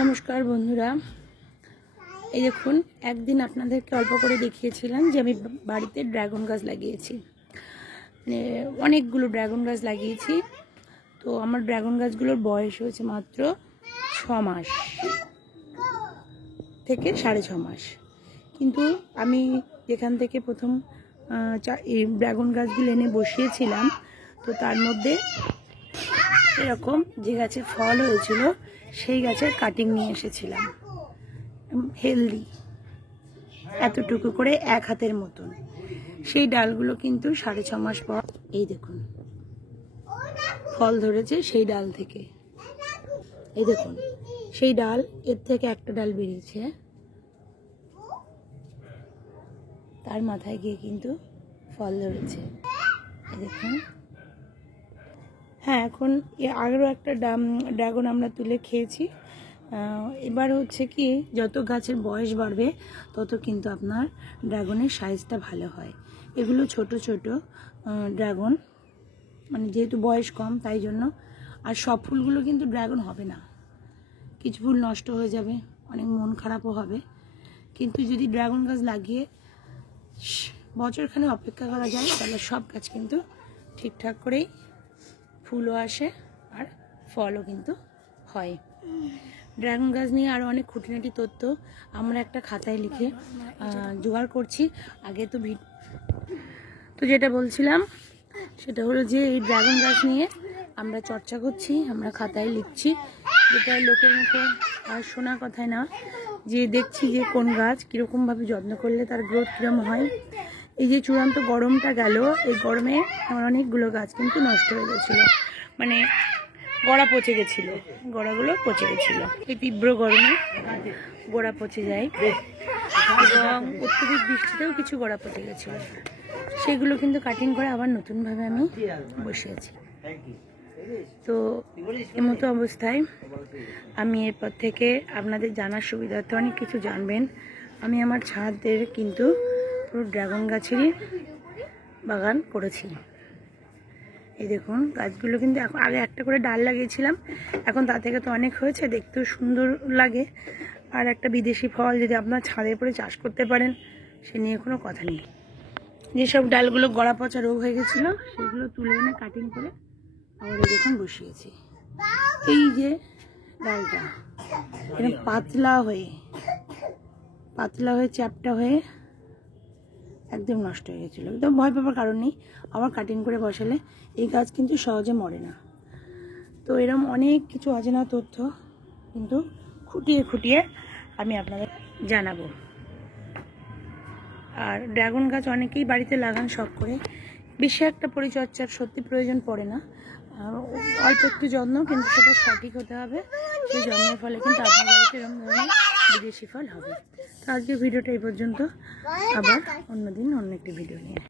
নমস্কার বন্ধুরা, এই দেখুন একদিন আপনাদেরকে অল্প করে দেখিয়েছিলাম যে আমি বাড়িতে ড্রাগন গাছ লাগিয়েছি। মানে অনেকগুলো ড্রাগন গাছ লাগিয়েছি। তো আমার ড্রাগন গাছগুলোর বয়স হয়েছে মাত্র 6 মাস থেকে 6.5 মাস। কিন্তু আমি যেখান থেকে প্রথম এই ড্রাগন গাছগুলো এনে বসিয়েছিলাম, তো তার মধ্যে এরকম যে গাছে ফল হয়েছিল সেই গাছের কাটিং নিয়ে এসেছিলাম, হেলদি এতটুকু করে 1 হাতের মতন। সেই ডালগুলো কিন্তু 6.5 মাস পর এই দেখুন ফল ধরেছে সেই ডাল থেকে। এই দেখুন সেই ডাল, এর থেকে একটা ডাল বেরিয়েছে, তার মাথায় গিয়ে কিন্তু ফল ধরেছে। এই দেখুন। হ্যাঁ, এখন আগেরও একটা ড্রাগন আমরা তুলে খেয়েছি। এবার হচ্ছে কি, যত গাছের বয়স বাড়বে তত কিন্তু আপনার ড্রাগনের সাইজটা ভালো হয়। এগুলো ছোট ছোট ড্রাগন, মানে যেহেতু বয়স কম তাই জন্য। আর সব ফুলগুলো কিন্তু ড্রাগন হবে না, কিছু ফুল নষ্ট হয়ে যাবে, অনেক মন খারাপও হবে। কিন্তু যদি ড্রাগন গাছ লাগিয়ে বছরখানে অপেক্ষা করা যায় তাহলে সব গাছ কিন্তু ঠিকঠাক করেই ফুলও আসে আর ফলও কিন্তু হয়। ড্রাগন গাছ নিয়ে আরও অনেক খুঁটিনাটি তথ্য আমরা একটা খাতায় লিখে জোগাড় করছি। আগে তো যেটা বলছিলাম সেটা হলো যে এই ড্রাগন গাছ নিয়ে আমরা চর্চা করছি, আমরা খাতায় লিখছি, যেটা লোকের মুখে আর শোনা কথায় না, যে দেখছি যে কোন গাছ কীরকমভাবে যত্ন করলে তার গ্রোথ কীরকম হয়। এই যে চূড়ান্ত গরমটা গেল, এই গরমে আমার অনেকগুলো গাছ কিন্তু নষ্ট হয়ে গেছিলো, মানে গোড়া পচে গেছিলো, গোড়াগুলো পচে গেছিলো। এই তীব্র গরমে গোড়া পচে যায় এবং অত্যধিক বৃষ্টিতেও কিছু গোড়া পচে গেছিলো। সেগুলো কিন্তু কাটিং করে আবার নতুনভাবে আমি বসিয়েছি। তো এমতো অবস্থায় আমি এরপর থেকে আপনাদের জানার সুবিধার্থে অনেক কিছু জানবেন। আমি আমার ছাদের কিন্তু পুরো ড্রাগন গাছেরই বাগান করেছি। এই দেখুন গাছগুলো কিন্তু এখন, আগে একটা করে ডাল লাগিয়েছিলাম, এখন তা থেকে তো অনেক হয়েছে, দেখতেও সুন্দর লাগে। আর একটা বিদেশি ফল যদি আপনার ছাদের উপরে চাষ করতে পারেন, সে নিয়ে কোনো কথা নেই। যেসব ডালগুলো গড়া পচা রোগ হয়ে গেছিলো সেগুলো তুলে এনে কাটিং করে আবার দেখুন বসিয়েছি। এই যে ডালটা এরকম পাতলা হয়ে চ্যাপটা হয়ে একদম নষ্ট হয়ে গেছিলো। একদম ভয় পাবার কারণ নেই, আবার কাটিং করে বসালে এই গাছ কিন্তু সহজে মরে না। তো এরকম অনেক কিছু অজানা তথ্য কিন্তু খুঁটিয়ে আমি আপনাদের জানাবো। আর ড্রাগন গাছ অনেকেই বাড়িতে লাগান শখ করে, বেশি একটা পরিচর্যার সত্যি প্রয়োজন পড়ে না, অল্প একটু যত্ন, কিন্তু সেটা সঠিক হতে হবে। সেই যত্নের ফলে কিন্তু আপনার বাড়িতে এরকম ধরনের বিদেশি ফল হবে। তো আজকের ভিডিওটা এই পর্যন্ত, আবার অন্যদিন অন্য একটি ভিডিও নিয়ে।